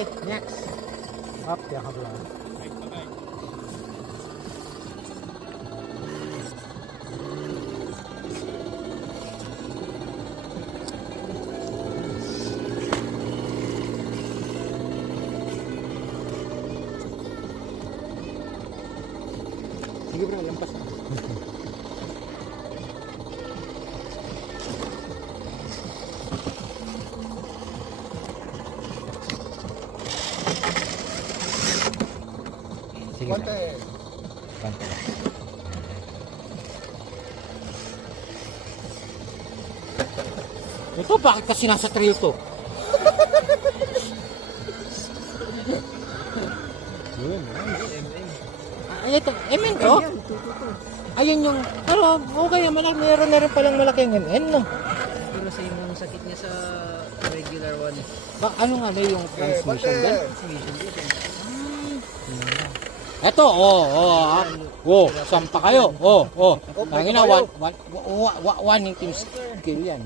Okay, next. Up, yan ka pala. Sige bro, lampas na. Sige bro. Konti. Ito, bakit kasi nasa trail to? Yun, ay, ito, MN to? Ayun yung, pero okay naman, meron na rin palang malaking MN, no? Pero sa yung sakit niya sa regular one. Ano nga na yung transmission din? Transmission din. Eto, sampa kayo, Tangina, one team skill yan.